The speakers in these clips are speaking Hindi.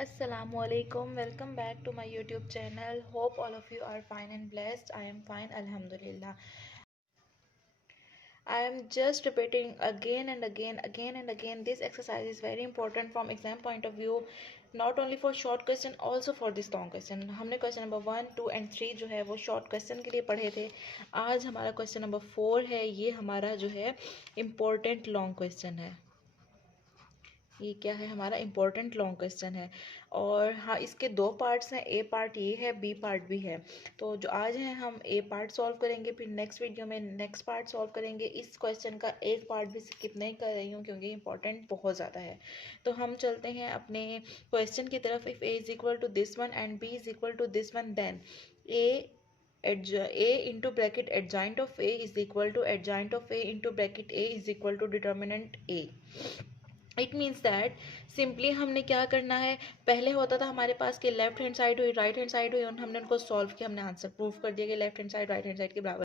Assalamualaikum. Welcome back to my YouTube channel. Hope all of you are fine and blessed. I am fine, Alhamdulillah. I am just repeating again and again. This exercise is very important from exam point of view, not only for short question, also for this long question. हमने क्वेश्चन नंबर 1, 2 एंड 3 जो है वो शॉर्ट क्वेश्चन के लिए पढ़े थे. आज हमारा क्वेश्चन नंबर 4 है. ये हमारा जो है इम्पोर्टेंट लॉन्ग क्वेश्चन है. ये क्या है? हमारा इम्पोर्टेंट लॉन्ग क्वेश्चन है. और हाँ, इसके दो पार्ट्स हैं. ए पार्ट ये है, बी पार्ट भी है. तो जो आज है हम ए पार्ट सॉल्व करेंगे, फिर नेक्स्ट वीडियो में नेक्स्ट पार्ट सॉल्व करेंगे. इस क्वेश्चन का एक पार्ट भी स्किप नहीं कर रही हूँ क्योंकि इम्पोर्टेंट बहुत ज़्यादा है. तो हम चलते हैं अपने क्वेश्चन की तरफ. If A is equal to this one and B is equal to this one, then a into bracket adjoint of a is equal to adjoint of a into bracket a is equal to determinant a. It means that simply हमने क्या करना है, पहले होता था हमारे पास कि लेफ्ट हैंड साइड हुई, राइट हैंड साइड हुई, और हमने उनको सॉल्व किया, हमने आंसर प्रूव कर दिया कि left hand side right hand side के बराबर.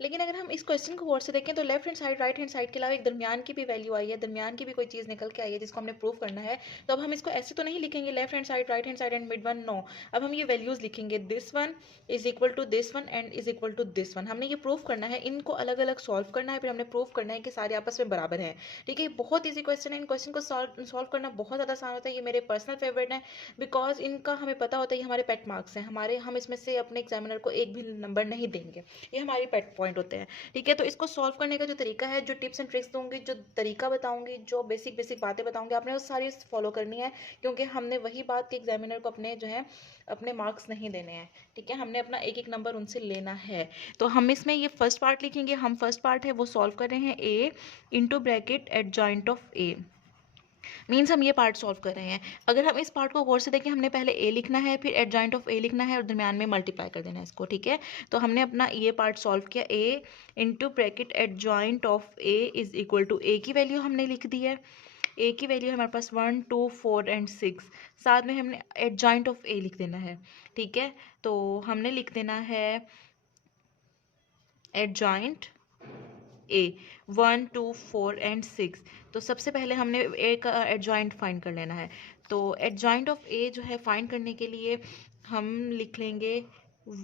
लेकिन अगर हम इस क्वेश्चन को गौर से देखें तो left hand side right hand side के अलावा एक दरमियान की भी वैल्यू आई है, दरमियान की भी कोई चीज़ निकल के आई है जिसको हमने प्रूव करना है. तो अब हम इसको ऐसे तो नहीं लिखेंगे left hand side right hand side and mid one, no. अब हम ये वैल्यूज़ लिखेंगे, this one is equal to this one and is equal to this one. हमने ये प्रूव करना है, इनको अलग अलग सॉल्व करना है, फिर हमने प्रूव करना है कि सारे आपस में बराबर हैं. ठीक है, बहुत ईजी क्वेश्चन है. इन क्वेश्चन को सॉल्व करना बहुत ज़्यादा आसान होता है. ये मेरे पर्सनल फेवरेट है बिकॉज इनका हमें पता होता है ये हमारे पेट मार्क्स हैं. हम इसमें से अपने एग्जामिनर को एक भी नंबर नहीं देंगे, ये हमारे पेट पॉइंट होते हैं. ठीक है, तो इसको सॉल्व करने का जो तरीका है, जो टिप्स एंड ट्रिक्स दूंगी, जो तरीका बताऊंगी, जो बेसिक बातें बताऊंगी, आपने वो सारी फॉलो करनी है क्योंकि हमने वही बात कि एग्जामिनर को अपने जो है अपने मार्क्स नहीं देने हैं. ठीक है, हमने अपना एक एक नंबर उनसे लेना है. तो हम इसमें ये फर्स्ट पार्ट लिखेंगे. हम फर्स्ट पार्ट है वो सॉल्व कर रहे हैं, A into bracket adjoint of A. Means हम ये पार्ट सॉल्व कर रहे हैं. अगर हम इस पार्ट को गौर से देखें, हमने पहले ए लिखना है, फिर एडजॉइंट ऑफ ए लिखना है और दरमियान में मल्टीप्लाई कर देना है इसको. ठीक है, तो हमने अपना ये पार्ट सॉल्व किया. A into bracket adjoint of A is equal to, A की वैल्यू हमने लिख दी है. ए की वैल्यू हमारे पास 1, 2, 4 एंड 6. साथ में हमने एडजॉइंट ऑफ ए लिख देना है. ठीक है, तो हमने लिख देना है एडजॉइंट ए 1, 2, 4 एंड 6. तो सबसे पहले हमने ए का एडजॉइंट फाइंड कर लेना है. तो एडजॉइंट ऑफ ए जो है फाइंड करने के लिए हम लिख लेंगे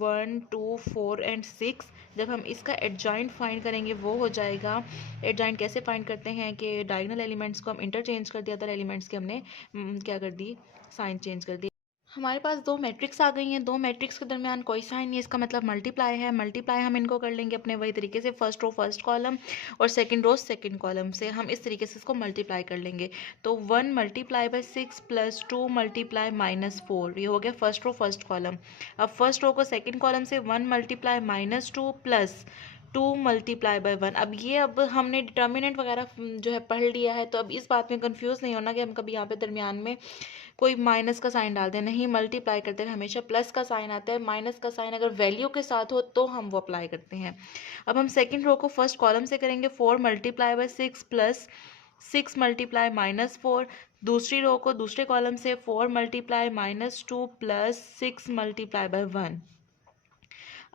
1, 2, 4 एंड 6. जब हम इसका एडजॉइंट फाइंड करेंगे वो हो जाएगा, एडजॉइंट कैसे फाइंड करते हैं कि डायगोनल एलिमेंट्स को हम इंटरचेंज कर दिया, अदर एलिमेंट्स के हमने क्या कर दी, साइन चेंज कर दी. हमारे पास दो मैट्रिक्स आ गई हैं. दो मैट्रिक्स के दरमियान कोई साइन नहीं, इसका मतलब मल्टीप्लाई है. मल्टीप्लाई हम इनको कर लेंगे अपने वही तरीके से, फर्स्ट रो फर्स्ट कॉलम और सेकंड रो सेकंड कॉलम से हम इस तरीके से इसको मल्टीप्लाई कर लेंगे. तो 1 मल्टीप्लाई बाई 6 प्लस 2 मल्टीप्लाई -4, ये हो गया फर्स्ट रो फर्स्ट कॉलम. अब फर्स्ट रो को सेकेंड कॉलम से 1 मल्टीप्लाई -2 प्लस 2 मल्टीप्लाई बाई 1. अब हमने डिटर्मिनेंट वगैरह जो है पढ़ लिया है, तो अब इस बात में कंफ्यूज नहीं होना कि हम कभी यहाँ पे दरमियान में कोई माइनस का साइन डालते हैं. नहीं, मल्टीप्लाई करते हैं हमेशा प्लस का साइन आता है. माइनस का साइन अगर वैल्यू के साथ हो तो हम वो अप्लाई करते हैं. अब हम सेकंड रो को फर्स्ट कॉलम से करेंगे, 4 मल्टीप्लाई बाई 6 प्लस 6 मल्टीप्लाई -4. दूसरी रो को दूसरे कॉलम से 4 मल्टीप्लाई -2 प्लस 6 मल्टीप्लाई बाई 1.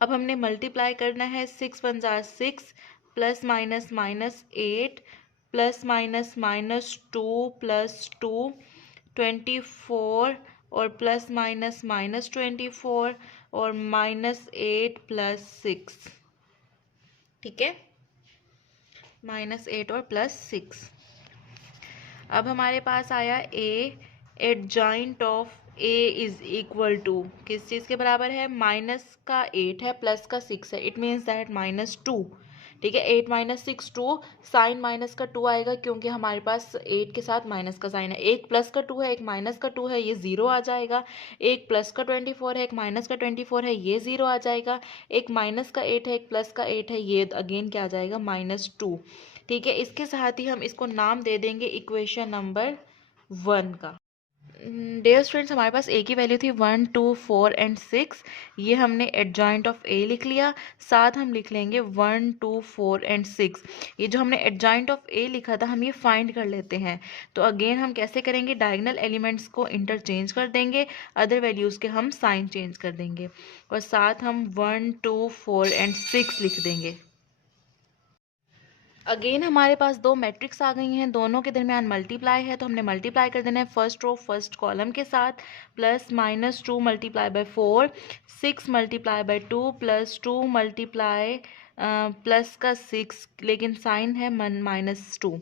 अब हमने मल्टीप्लाई करना है, 6 × 6 plus minus -8 plus minus -2 plus 2 24 और प्लस माइनस -24 और -8 प्लस 6. ठीक है, -8 और प्लस 6. अब हमारे पास आया A adjoint of A is equal to, किस चीज़ के बराबर है, माइनस का 8 है प्लस का 6 है. It means that -2. ठीक है, 8 - 6 2, साइन माइनस का 2 आएगा क्योंकि हमारे पास 8 के साथ माइनस का साइन है. एक प्लस का 2 है, एक माइनस का 2 है, ये 0 आ जाएगा. एक प्लस का 24 है, एक माइनस का 24 है, ये 0 आ जाएगा. एक माइनस का 8 है, एक प्लस का 8 है, ये अगेन क्या आ जाएगा, -2. ठीक है, इसके साथ ही हम इसको नाम दे देंगे इक्वेशन नंबर 1 का. डियर स्टूडेंट्स, हमारे पास ए की वैल्यू थी 1, 2, 4 एंड 6. ये हमने एडजॉइंट ऑफ ए लिख लिया. साथ हम लिख लेंगे 1, 2, 4 एंड 6. ये जो हमने एडजॉइंट ऑफ ए लिखा था हम ये फाइंड कर लेते हैं. तो अगेन हम कैसे करेंगे, डायगोनल एलिमेंट्स को इंटरचेंज कर देंगे, अदर वैल्यूज़ के हम साइन चेंज कर देंगे और साथ हम 1, 2, 4 एंड 6 लिख देंगे. अगेन हमारे पास दो मैट्रिक्स आ गई हैं, दोनों के दरमियान मल्टीप्लाई है, तो हमने मल्टीप्लाई कर देना है फर्स्ट रो फर्स्ट कॉलम के साथ, plus minus 2 multiply by 4, 6 multiply by 2 plus 2 multiply plus का 6, लेकिन साइन है -2,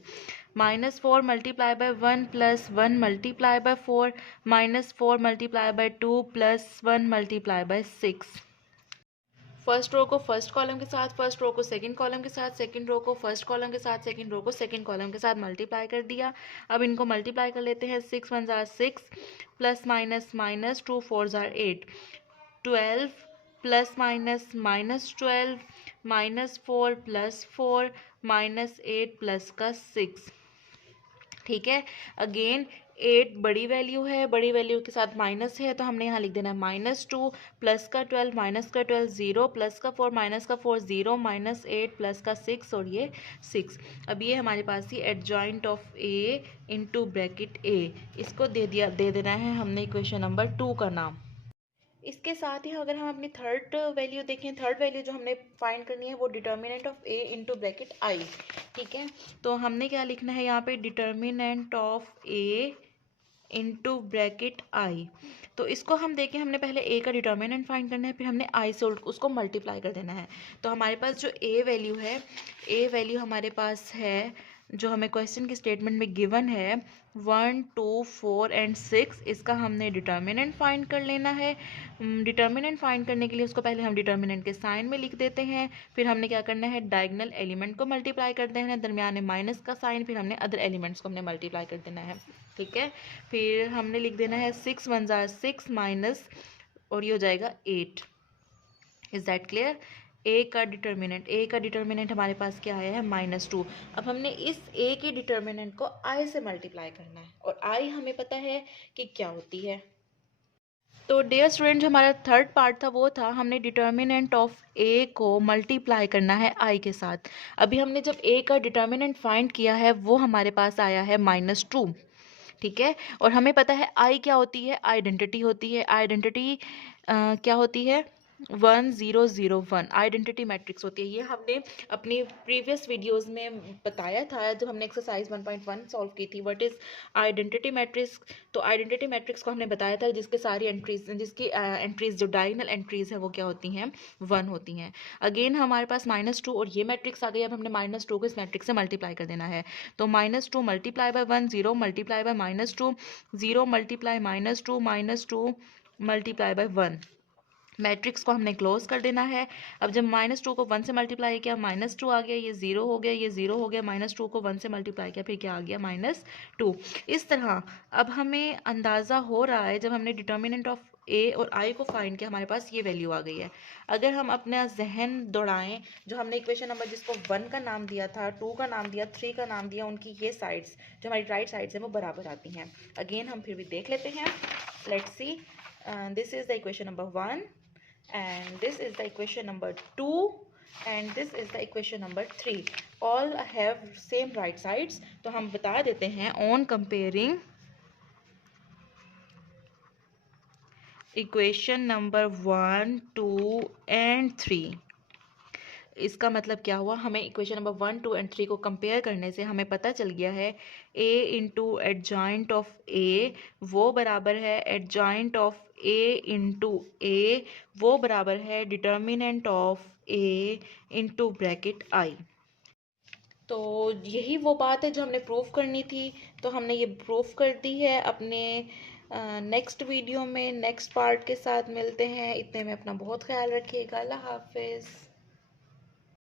-4 multiply by 1 plus 1 multiply by 4, -4 multiply by 2 plus 1 multiply by 6। First row को फर्स्ट कॉलम के साथ, फर्स्ट रो को सेकंड कॉलम के साथ, सेकंड रो को फर्स्ट कॉलम के साथ, सेकंड रो को सेकंड कॉलम के साथ मल्टीप्लाई कर दिया। अब इनको मल्टीप्लाई कर लेते हैं, 6 1 jar 6 plus minus minus 2 4 jar 8, 12 plus minus -12 -4 plus 4 -8 plus का 6। ठीक है, अगेन 8 बड़ी वैल्यू है, बड़ी वैल्यू के साथ माइनस है, तो हमने यहाँ लिख देना है -2 प्लस का 12 माइनस का 12 0 प्लस का 4 माइनस का 4 0 -8 प्लस का 6 और ये 6। अब ये हमारे पास ही adjoint of A into bracket A, इसको दे देना है हमने इक्वेशन नंबर 2 का नाम। इसके साथ ही अगर हम अपनी थर्ड वैल्यू देखें, थर्ड वैल्यू जो हमने फाइंड करनी है वो determinant of A into bracket I. ठीक है, तो हमने क्या लिखना है यहाँ पे, determinant of A into bracket I. तो इसको हम देखें, हमने पहले ए का डिटर्मिनेंट फाइंड करना है, फिर हमने आई से उसको मल्टीप्लाई कर देना है। तो हमारे पास जो ए वैल्यू है, ए वैल्यू हमारे पास है जो हमें क्वेश्चन के स्टेटमेंट में गिवन है 1 2 4 एंड 6, इसका हमने डिटर्मिनेंट फाइंड कर लेना है। डिटर्मिनेंट फाइंड करने के लिए उसको पहले हम डिटर्मिनेंट के साइन में लिख देते हैं, फिर हमने क्या करना है, डायगोनल एलिमेंट को मल्टीप्लाई कर देना है, दरमियान में माइनस का साइन, फिर हमने अदर एलिमेंट्स को हमने मल्टीप्लाई कर देना है। ठीक है, फिर हमने लिख देना है 6 1 जार 6 माइनस, और ये हो जाएगा 8। Is that clear? ए का डिटर्मिनेंट हमारे पास क्या आया है, -2। अब हमने इस ए के डिटर्मिनेंट को आई से मल्टीप्लाई करना है, और आई हमें पता है कि क्या होती है। तो डियर स्टूडेंट, जो हमारा थर्ड पार्ट था वो था हमने डिटर्मिनेंट ऑफ ए को मल्टीप्लाई करना है आई के साथ। अभी हमने जब ए का डिटर्मिनेंट फाइंड किया है वो हमारे पास आया है -2। ठीक है, और हमें पता है आई क्या होती है, आइडेंटिटी होती है। आइडेंटिटी क्या होती है, 1 0 0 1 आइडेंटिटी मैट्रिक्स होती है। ये हमने अपनी प्रीवियस वीडियोस में बताया था जब हमने एक्सरसाइज 1.1 सॉल्व की थी, व्हाट इज़ आइडेंटिटी मैट्रिक्स। तो आइडेंटिटी मैट्रिक्स को हमने बताया था जिसकी एंट्रीज जो डायगोनल एंट्रीज है वो क्या होती हैं, 1 होती हैं। अगेन हमारे पास -2 और ये मैट्रिक्स आ गई। अब हमने -2 को इस मैट्रिक्स से मल्टीप्लाई कर देना है, तो -2 multiply by 1 0 multiply by -2 0 multiply -2 -2 multiply by 1, matrix को हमने क्लोज कर देना है। अब जब -2 को 1 से मल्टीप्लाई किया, -2 आ गया, ये 0 हो गया, ये 0 हो गया, -2 को 1 से मल्टीप्लाई किया, फिर क्या आ गया, -2। इस तरह अब हमें अंदाज़ा हो रहा है, जब हमने डिटर्मिनेंट ऑफ ए और आई को फाइंड किया, हमारे पास ये वैल्यू आ गई है। अगर हम अपना जहन दौड़ाएं, जो हमने इक्वेशन नंबर जिसको 1 का नाम दिया था, 2 का नाम दिया, 3 का नाम दिया, उनकी ये साइड्स जो हमारी राइट साइड्स हैं वो बराबर आती हैं। अगेन हम फिर भी देख लेते हैं, let's see, this is the equation number 1 and this is the equation number 2 and this is the equation number 3, all have same right sides। तो हम बता देते हैं on comparing equation number 1 2 and 3, इसका मतलब क्या हुआ, हमें इक्वेशन नंबर 1 2 एंड 3 को कंपेयर करने से हमें पता चल गया है a into adjoint of A वो बराबर है adjoint of A into A, वो बराबर है determinant of A into bracket I. तो यही वो बात है जो हमने प्रूफ करनी थी, तो हमने ये प्रूफ कर दी है। अपने नेक्स्ट वीडियो में नेक्स्ट पार्ट के साथ मिलते हैं। इतने में अपना बहुत ख्याल रखिएगा। अल्लाह हाफिज़।